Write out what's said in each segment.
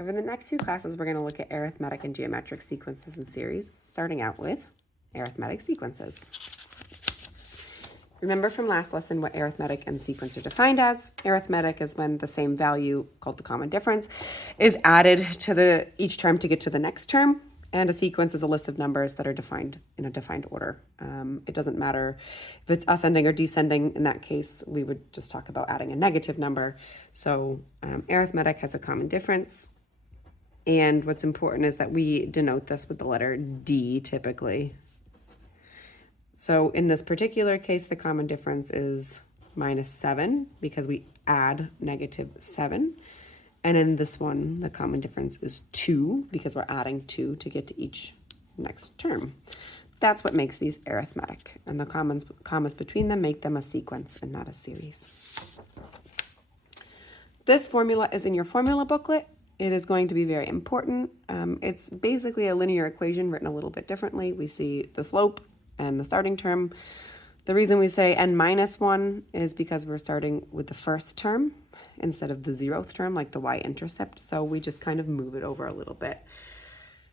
Over the next few classes, we're going to look at arithmetic and geometric sequences and series, starting out with arithmetic sequences. Remember from last lesson what arithmetic and sequence are defined as. Arithmetic is when the same value, called the common difference, is added to each term to get to the next term. And a sequence is a list of numbers that are defined in a defined order. It doesn't matter if it's ascending or descending. In that case, we would just talk about adding a negative number. So arithmetic has a common difference. And what's important is that we denote this with the letter D typically. So in this particular case, the common difference is -7 because we add -7. And in this one, the common difference is 2 because we're adding 2 to get to each next term. That's what makes these arithmetic. And the commas between them make them a sequence and not a series. This formula is in your formula booklet. It is going to be very important. It's basically a linear equation written a little bit differently. We see the slope and the starting term. The reason we say n-1 is because we're starting with the first term instead of the 0th term, like the y-intercept. So we just kind of move it over a little bit.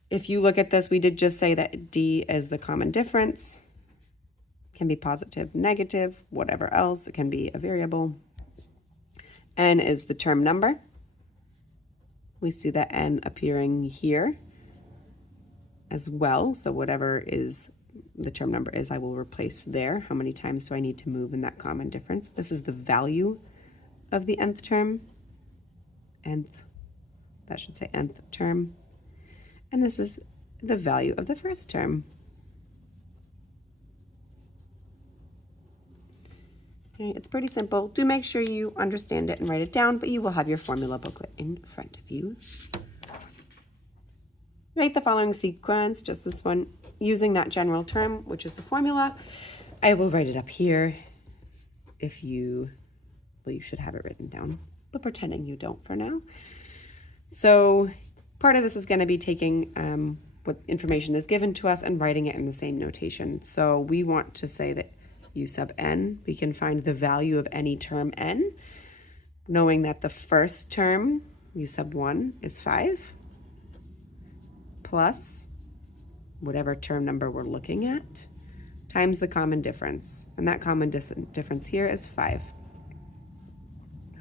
If you look at this, we did just say that D is the common difference. It can be positive, negative, whatever else. It can be a variable. N is the term number. We see that n appearing here as well. So whatever is the term number is, I will replace there. How many times do I need to move in that common difference? This is the value of the nth term. That should say nth term. And this is the value of the first term. Okay, it's pretty simple. Do make sure you understand it and write it down, but you will have your formula booklet in front of you. Write the following sequence, just this one, using that general term, which is the formula. I will write it up here if you should have it written down, but pretending you don't for now. So part of this is going to be taking what information is given to us and writing it in the same notation. So we want to say that u sub n, we can find the value of any term n, knowing that the first term, u sub 1, is 5, plus whatever term number we're looking at, times the common difference. And that common difference here is 5.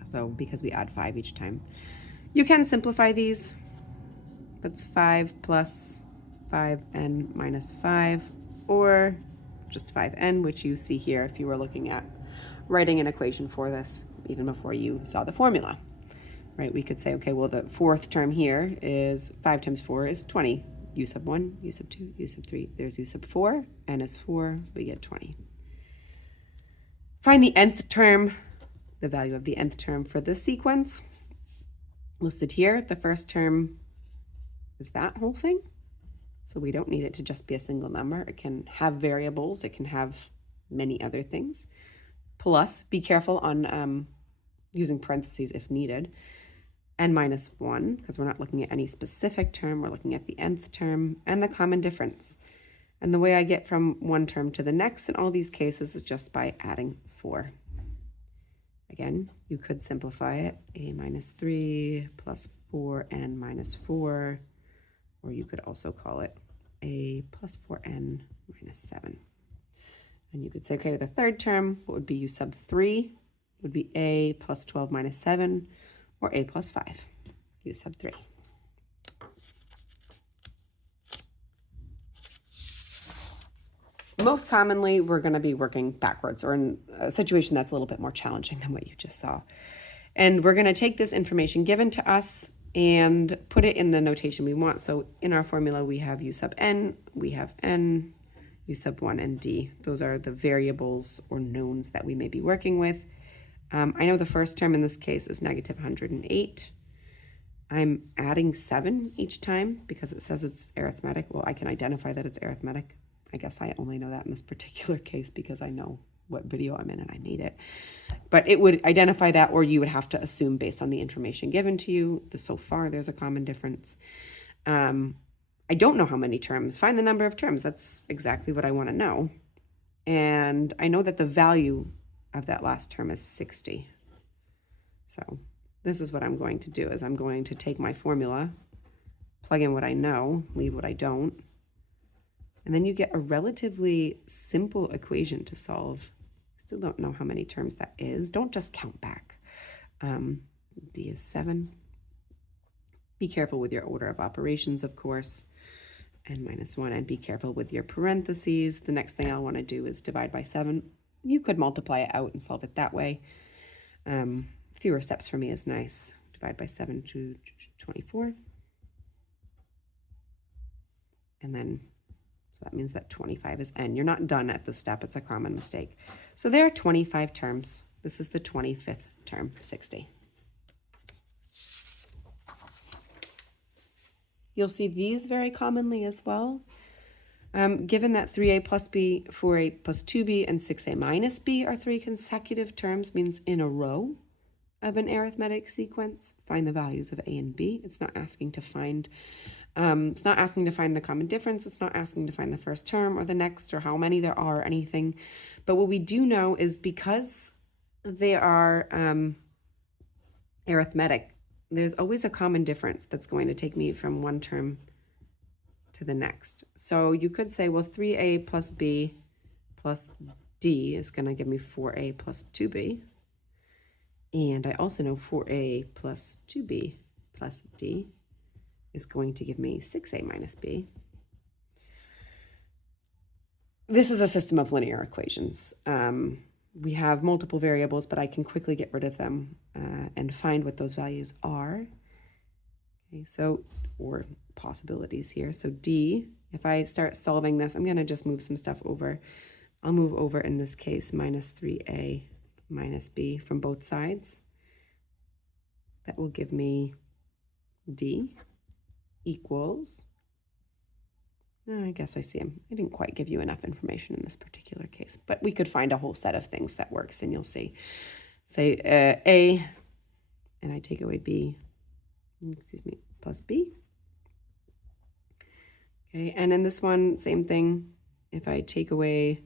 So because we add 5 each time. You can simplify these. That's 5 plus 5n minus 5, or just 5n, which you see here if you were looking at writing an equation for this even before you saw the formula, right? We could say, okay, well, the fourth term here is 5 times 4 is 20. U sub 1, U sub 2, U sub 3. There's U sub 4, n is 4, we get 20. Find the nth term, the value of the nth term for this sequence. Listed here, the first term is that whole thing. So we don't need it to just be a single number. It can have variables. It can have many other things. Plus, be careful on using parentheses if needed. n-1, because we're not looking at any specific term. We're looking at the nth term and the common difference. And the way I get from one term to the next in all these cases is just by adding 4. Again, you could simplify it. A minus 3 plus 4n minus 4. Or you could also call it a plus 4n minus 7. And you could say, okay, the third term, what would be u sub 3? Would be a plus 12 minus 7, or a plus 5, u sub 3. Most commonly, we're going to be working backwards, or in a situation that's a little bit more challenging than what you just saw. And we're going to take this information given to us and put it in the notation we want. So in our formula, we have u sub n, we have n, u sub 1, and d. Those are the variables or knowns that we may be working with. I know the first term in this case is negative 108. I'm adding 7 each time because it says it's arithmetic. Well, I can identify that it's arithmetic. I guess I only know that in this particular case because I know what video I'm in and I made it. But it would identify that, or you would have to assume based on the information given to you. So far, there's a common difference. I don't know how many terms. Find the number of terms. That's exactly what I want to know. And I know that the value of that last term is 60. So this is what I'm going to do, is I'm going to take my formula, plug in what I know, leave what I don't, and then you get a relatively simple equation to solve. Still don't know how many terms that is. Don't just count back. D is 7. Be careful with your order of operations, of course. N minus 1, and be careful with your parentheses. The next thing I'll want to do is divide by 7. You could multiply it out and solve it that way. Fewer steps for me is nice. Divide by 7 to 24. And then, so that means that 25 is n. You're not done at this step. It's a common mistake. So there are 25 terms. This is the 25th term, 60. You'll see these very commonly as well. Given that 3a plus b, 4a plus 2b, and 6a minus b are 3 consecutive terms, means in a row of an arithmetic sequence, find the values of a and b. It's not asking to find the common difference. It's not asking to find the first term or the next or how many there are or anything. But what we do know is because they are arithmetic, there's always a common difference that's going to take me from one term to the next. So you could say, well, 3a plus b plus d is going to give me 4a plus 2b. And I also know 4a plus 2b plus d is going to give me 6a minus b. This is a system of linear equations. We have multiple variables, but I can quickly get rid of them and find what those values are. Okay, so, or possibilities here. So D, if I start solving this, I'm going to just move some stuff over. I'll move over, in this case, minus 3a minus b from both sides. That will give me D equals, I guess I see him. I didn't quite give you enough information in this particular case, but we could find a whole set of things that works, and you'll see. Say A, and I take away B, plus B. Okay, and in this one, same thing. If I take away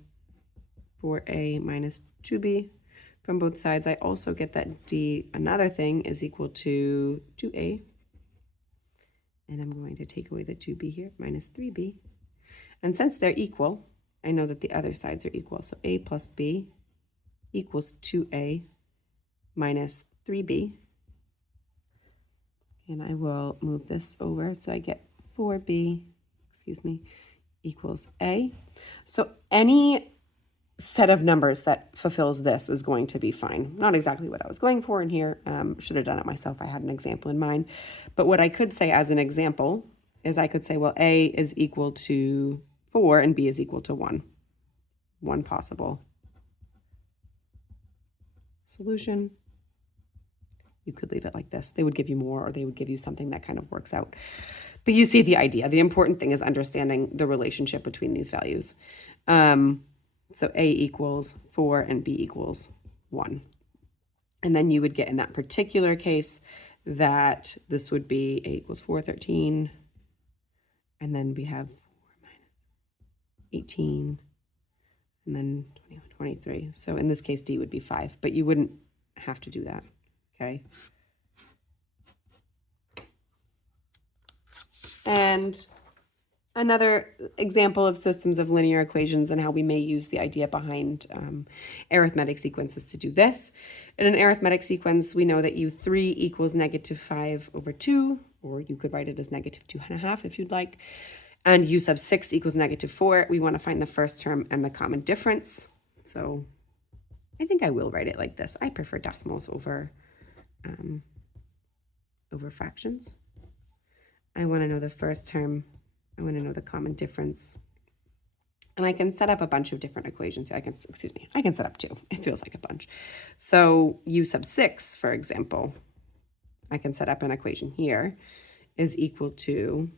4A minus 2B from both sides, I also get that D, another thing, is equal to 2A. And I'm going to take away the 2B here, minus 3B. And since they're equal, I know that the other sides are equal. So A plus B equals 2A minus 3B. And I will move this over so I get 4B, equals A. So any set of numbers that fulfills this is going to be fine. Not exactly what I was going for in here. Should have done it myself. I had an example in mind. But what I could say as an example is I could say, well, A is equal to 4 and B is equal to 1. One possible solution. You could leave it like this. They would give you more, or they would give you something that kind of works out. But you see the idea. The important thing is understanding the relationship between these values. So A equals 4 and B equals 1. And then you would get in that particular case that this would be A equals 4, 13. And then we have 4 minus 18. And then 23. So in this case, D would be 5. But you wouldn't have to do that. Okay. And another example of systems of linear equations and how we may use the idea behind arithmetic sequences to do this. In an arithmetic sequence, we know that U3 equals negative 5 over 2, or you could write it as negative 2.5 if you'd like. And U sub 6 equals negative 4. We want to find the first term and the common difference. So I think I will write it like this. I prefer decimals over fractions. I want to know the first term. I want to know the common difference. And I can set up a bunch of different equations. I can set up 2. It feels like a bunch. So U sub 6, for example, I can set up an equation here is equal to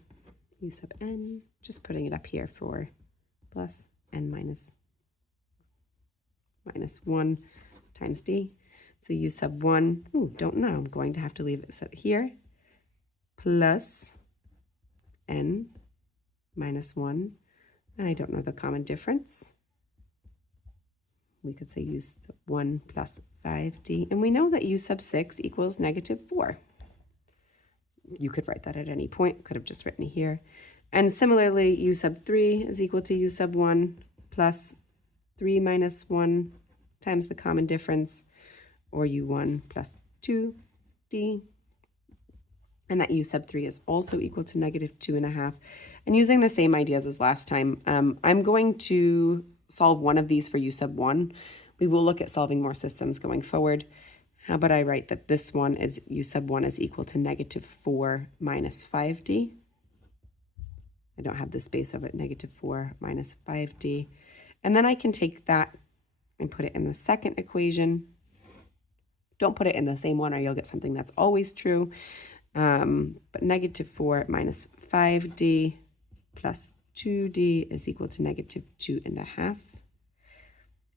U sub n, just putting it up here for plus n minus 1 times d. So U sub 1, don't know. I'm going to have to leave it set here, plus n minus 1, and I don't know the common difference. We could say U sub 1 plus 5d. And we know that u sub 6 equals negative 4. You could write that at any point. Could have just written it here. And similarly, u sub 3 is equal to u sub 1 plus 3 minus 1 times the common difference, or u1 plus 2d. And that u sub 3 is also equal to negative 2.5. And using the same ideas as last time, I'm going to solve one of these for u sub 1. We will look at solving more systems going forward. How about I write that this one is u sub 1 is equal to negative 4 minus 5d. I don't have the space of it, negative 4 minus 5d. And then I can take that and put it in the second equation. Don't put it in the same one or you'll get something that's always true. But negative 4 minus 5d plus 2d is equal to negative 2.5.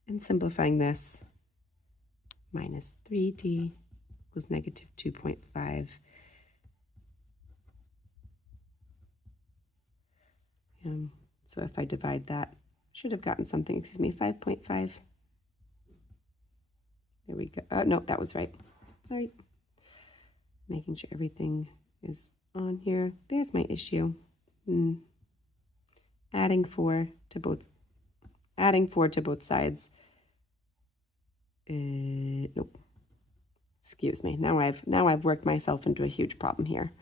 And simplifying this, minus 3d equals negative 2.5. So if I divide that, should have gotten something, 5.5. There we go. Oh, no, that was right. Sorry. Making sure everything is on here. There's my issue. Adding 4 to both sides. Nope. Excuse me. Now I've worked myself into a huge problem here.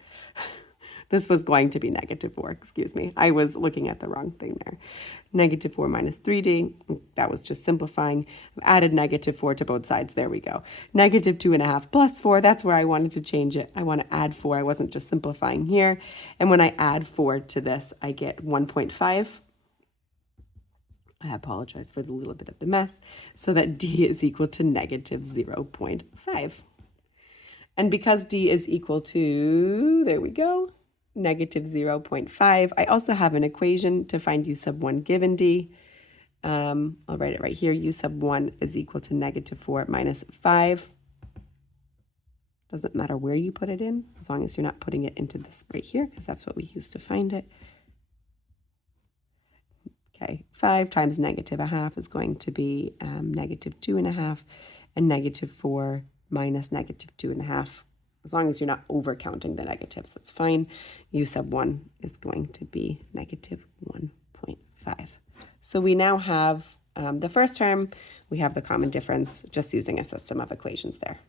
This was going to be negative 4. Excuse me. I was looking at the wrong thing there. Negative 4 minus 3d. That was just simplifying. I've added negative 4 to both sides. There we go. Negative 2.5 plus 4. That's where I wanted to change it. I want to add 4. I wasn't just simplifying here. And when I add 4 to this, I get 1.5. I apologize for the little bit of the mess. So that d is equal to negative 0.5. And because d is equal to, there we go, negative 0.5, I also have an equation to find u sub 1 given d. I'll write it right here. U sub 1 is equal to negative 4 minus 5. Doesn't matter where you put it in, as long as you're not putting it into this right here, because that's what we use to find it. Okay, 5 times negative 1/2 is going to be negative 2.5, and negative 4 minus negative 2.5. As long as you're not overcounting the negatives, that's fine. U sub 1 is going to be negative 1.5. So we now have the first term, we have the common difference, just using a system of equations there.